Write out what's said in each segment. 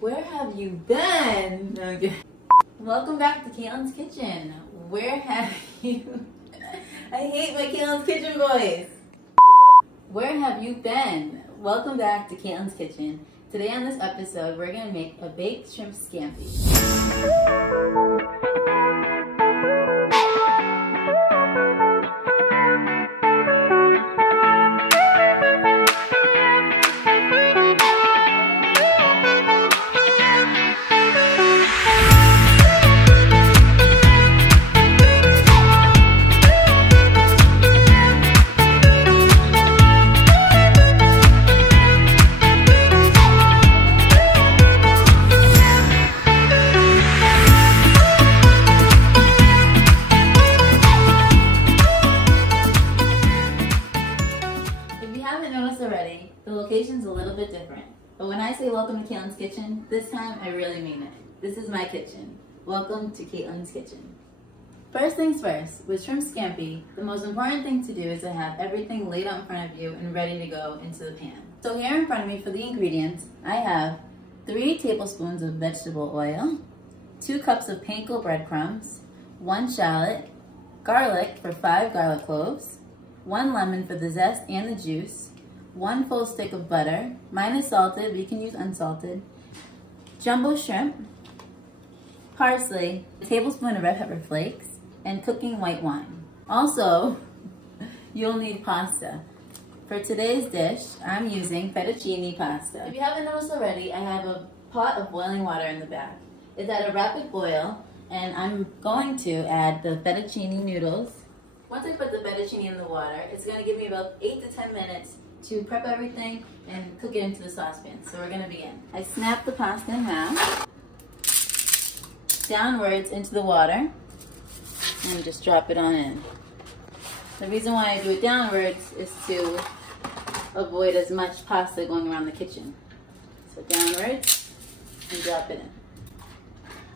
Where have you been? Okay. Welcome back to Kaitlyns Kitchen. Where have you... I hate my Kaitlyns Kitchen voice. Where have you been? Welcome back to Kaitlyns Kitchen. Today on this episode, we're going to make a baked shrimp scampi. The location's a little bit different, but when I say welcome to Kaitlyns Kitchen, this time I really mean it. This is my kitchen. Welcome to Kaitlyns Kitchen. First things first, with shrimp scampi, the most important thing to do is to have everything laid out in front of you and ready to go into the pan. So here in front of me for the ingredients, I have 3 tablespoons of vegetable oil, 2 cups of panko breadcrumbs, 1 shallot, garlic for 5 garlic cloves, 1 lemon for the zest and the juice, 1 full stick of butter, mine is salted, but you can use unsalted, jumbo shrimp, parsley, a tablespoon of red pepper flakes, and cooking white wine. Also, you'll need pasta. For today's dish, I'm using fettuccine pasta. If you haven't noticed already, I have a pot of boiling water in the back. It's at a rapid boil, and I'm going to add the fettuccine noodles. Once I put the fettuccine in the water, it's going to give me about 8 to 10 minutes to prep everything and cook it into the saucepan. So we're gonna begin. I snap the pasta in half, downwards into the water, and just drop it on in. The reason why I do it downwards is to avoid as much pasta going around the kitchen. So downwards, and drop it in.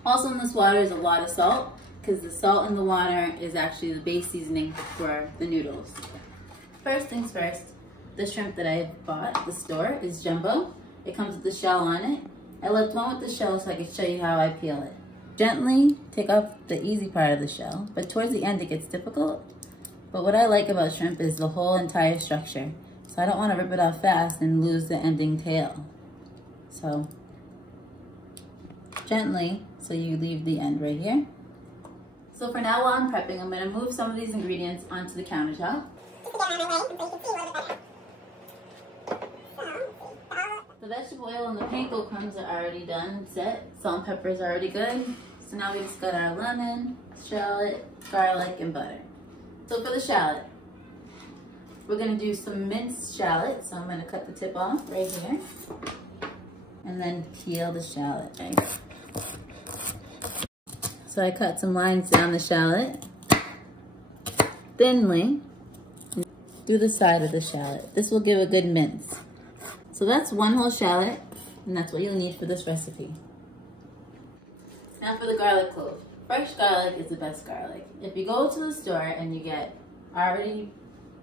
Also in this water is a lot of salt, because the salt in the water is actually the base seasoning for the noodles. First things first, the shrimp that I bought at the store is jumbo. It comes with the shell on it. I left one with the shell so I could show you how I peel it. Gently take off the easy part of the shell, but towards the end it gets difficult. But what I like about shrimp is the whole entire structure. So I don't want to rip it off fast and lose the ending tail. So gently, so you leave the end right here. So for now, while I'm prepping, I'm going to move some of these ingredients onto the countertop. The vegetable oil and the panko crumbs are already done, set. Salt and pepper is already good. So now we just got our lemon, shallot, garlic, and butter. So for the shallot, we're gonna do some minced shallot. So I'm gonna cut the tip off right here. And then peel the shallot, right? So I cut some lines down the shallot, thinly, through the side of the shallot. This will give a good mince. So that's 1 whole shallot, and that's what you'll need for this recipe. Now for the garlic clove. Fresh garlic is the best garlic. If you go to the store and you get already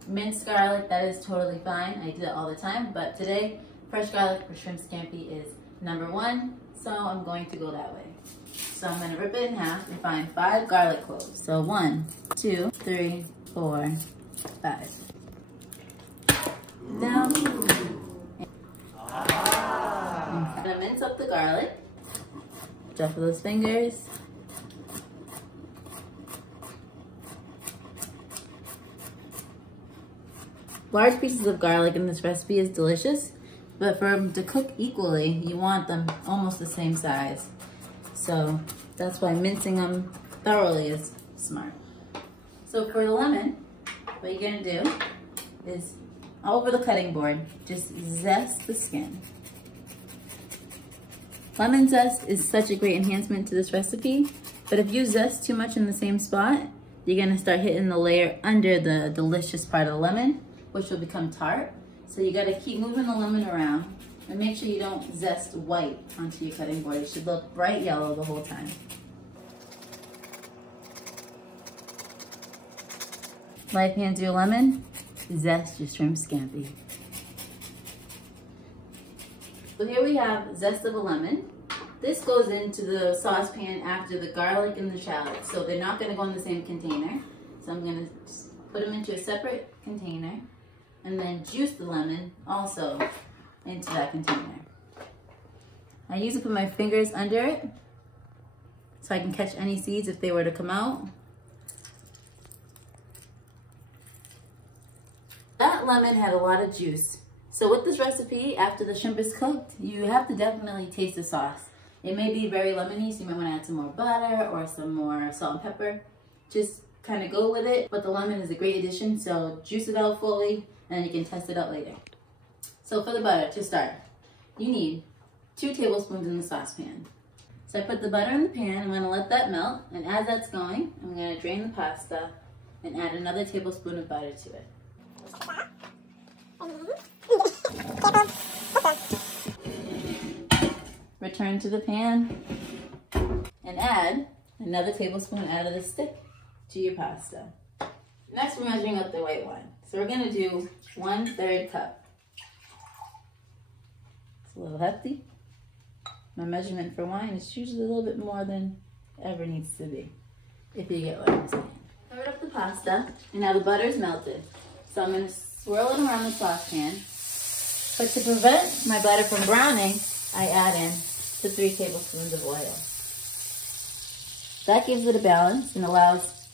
minced garlic, that is totally fine. I do that all the time, but today, fresh garlic for shrimp scampi is #1, so I'm going to go that way. So I'm gonna rip it in half and find 5 garlic cloves. So 1, 2, 3, 4, 5. Down. I'm gonna mince up the garlic. Drop those fingers. Large pieces of garlic in this recipe is delicious, but for them to cook equally, you want them almost the same size. So that's why mincing them thoroughly is smart. So for the lemon, what you're gonna do is over the cutting board, just zest the skin. Lemon zest is such a great enhancement to this recipe, but if you zest too much in the same spot, you're gonna start hitting the layer under the delicious part of the lemon, which will become tart. So you gotta keep moving the lemon around and make sure you don't zest white onto your cutting board. It should look bright yellow the whole time. Light pan to your lemon, zest your shrimp scampi. So here we have zest of a lemon. This goes into the saucepan after the garlic and the shallots, so they're not going to go in the same container. So I'm going to put them into a separate container and then juice the lemon also into that container. I usually put my fingers under it so I can catch any seeds if they were to come out. That lemon had a lot of juice. So with this recipe, after the shrimp is cooked, you have to definitely taste the sauce. It may be very lemony, so you might want to add some more butter or some more salt and pepper. Just kind of go with it, but the lemon is a great addition, so juice it out fully, and then you can test it out later. So for the butter, to start, you need 2 tablespoons in the saucepan. So I put the butter in the pan, I'm going to let that melt, and as that's going, I'm going to drain the pasta and add another tablespoon of butter to it. Return to the pan and add another tablespoon out of the stick to your pasta. Next, we're measuring up the white wine. So we're going to do 1/3 cup. It's a little hefty. My measurement for wine is usually a little bit more than ever needs to be, if you get what I'm saying. Cover up the pasta, and now the butter is melted. So I'm going to swirl it around the saucepan. But to prevent my butter from browning, I add in 3 tablespoons of oil. That gives it a balance and allows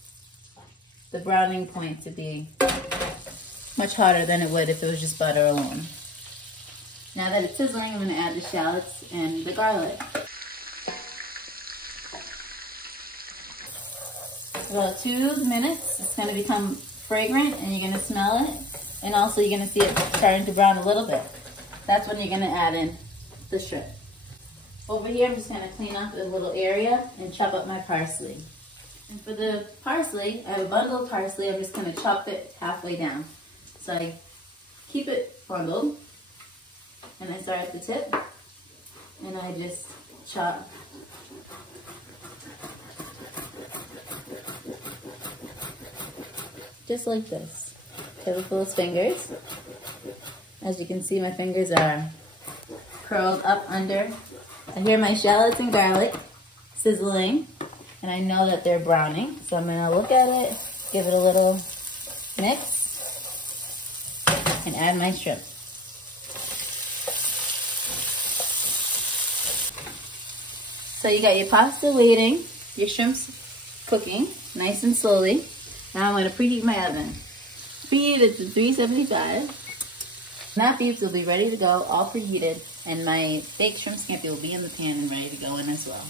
the browning point to be much hotter than it would if it was just butter alone. Now that it's sizzling, I'm going to add the shallots and the garlic. About 2 minutes, it's going to become fragrant and you're going to smell it. And also you're going to see it starting to brown a little bit. That's when you're going to add in the shrimp. Over here, I'm just going to clean up a little area and chop up my parsley. And for the parsley, I have a bundle of parsley. I'm just going to chop it halfway down. So I keep it bundled, and I start at the tip, and I just chop just like this. Careful with fingers. As you can see, my fingers are curled up under. I hear my shallots and garlic sizzling, and I know that they're browning. So I'm going to look at it, give it a little mix, and add my shrimp. So you got your pasta waiting, your shrimp's cooking nice and slowly. Now I'm going to preheat my oven. Preheat it to 375. That beef will be ready to go, all preheated, and my baked shrimp scampi will be in the pan and ready to go in as well.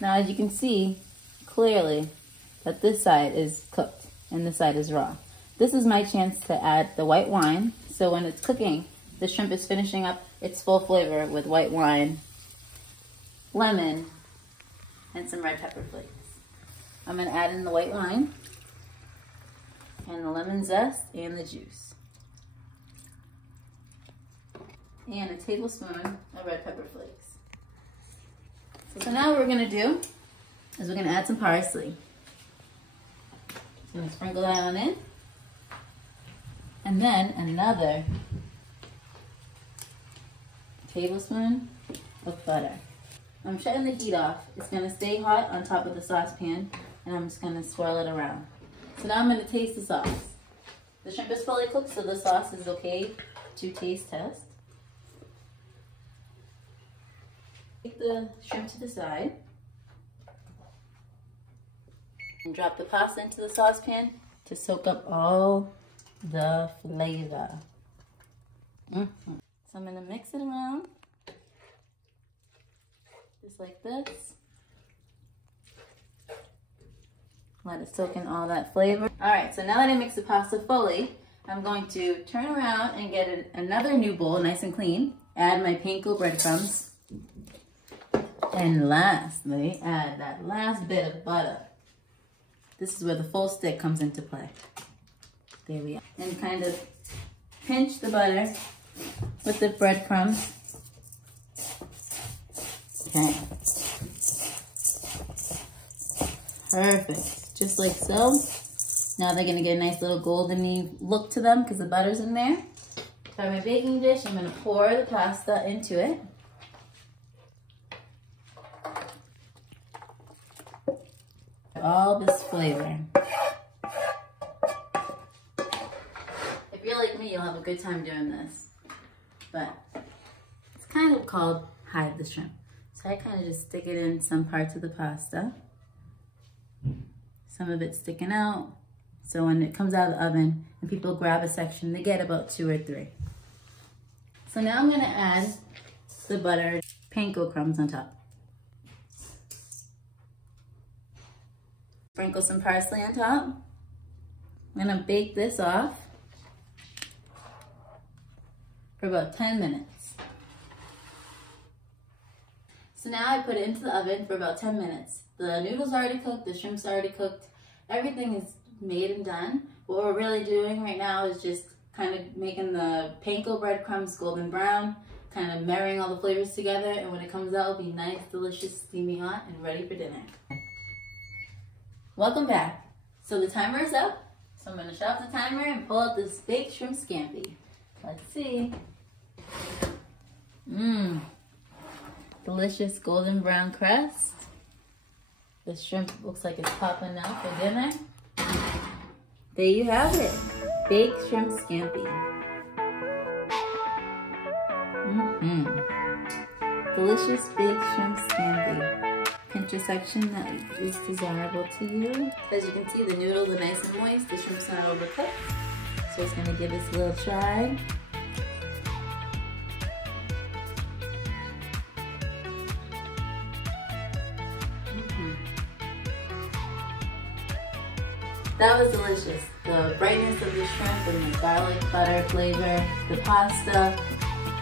Now as you can see clearly that this side is cooked and this side is raw. This is my chance to add the white wine, so when it's cooking, the shrimp is finishing up its full flavor with white wine, lemon, and some red pepper flakes. I'm going to add in the white wine and the lemon zest and the juice. And a tablespoon of red pepper flakes. So now what we're going to do is we're going to add some parsley. I'm going to sprinkle that on in. And then another tablespoon of butter. I'm shutting the heat off. It's going to stay hot on top of the saucepan, and I'm just going to swirl it around. So now I'm going to taste the sauce. The shrimp is fully cooked, so the sauce is okay to taste test. Take the shrimp to the side and drop the pasta into the saucepan to soak up all the flavor. So I'm going to mix it around just like this. Let it soak in all that flavor. Alright, so now that I mix the pasta fully, I'm going to turn around and get another new bowl, nice and clean. Add my Panko breadcrumbs. And lastly, add that last bit of butter. This is where the full stick comes into play. There we are. And kind of pinch the butter with the breadcrumbs. Okay. Perfect. Just like so. Now they're going to get a nice little golden-y look to them because the butter's in there. For my baking dish, I'm going to pour the pasta into it. all this flavor. If you're like me, you'll have a good time doing this. But it's kind of called hide the shrimp. So I kind of just stick it in some parts of the pasta. Some of it's sticking out. So when it comes out of the oven and people grab a section, they get about 2 or 3. So now I'm gonna add the buttered panko crumbs on top. Sprinkle some parsley on top. I'm gonna bake this off for about 10 minutes. So now I put it into the oven for about 10 minutes. The noodles are already cooked, the shrimp's already cooked, everything is made and done. What we're really doing right now is just kind of making the panko breadcrumbs golden brown, kind of marrying all the flavors together, and when it comes out, it'll be nice, delicious, steamy hot, and ready for dinner. Welcome back. So the timer is up, so I'm gonna shut off the timer and pull out this baked shrimp scampi. Let's see. Delicious golden brown crust. The shrimp looks like it's popping out for dinner. There you have it, baked shrimp scampi. Delicious baked shrimp scampi. Pinch a section that is desirable to you. As you can see, the noodles are nice and moist, the shrimp's not overcooked. So it's gonna give this a little try. That was delicious. The brightness of the shrimp and the garlic butter flavor, the pasta,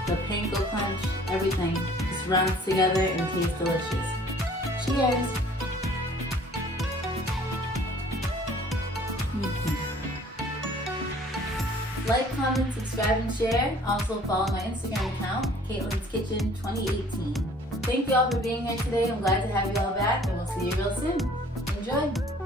the panko crunch, everything just runs together and tastes delicious. Cheers! Like, comment, subscribe, and share. Also follow my Instagram account, Kaitlyns Kitchen 2018. Thank you all for being here today. I'm glad to have you all back, and we'll see you real soon. Enjoy!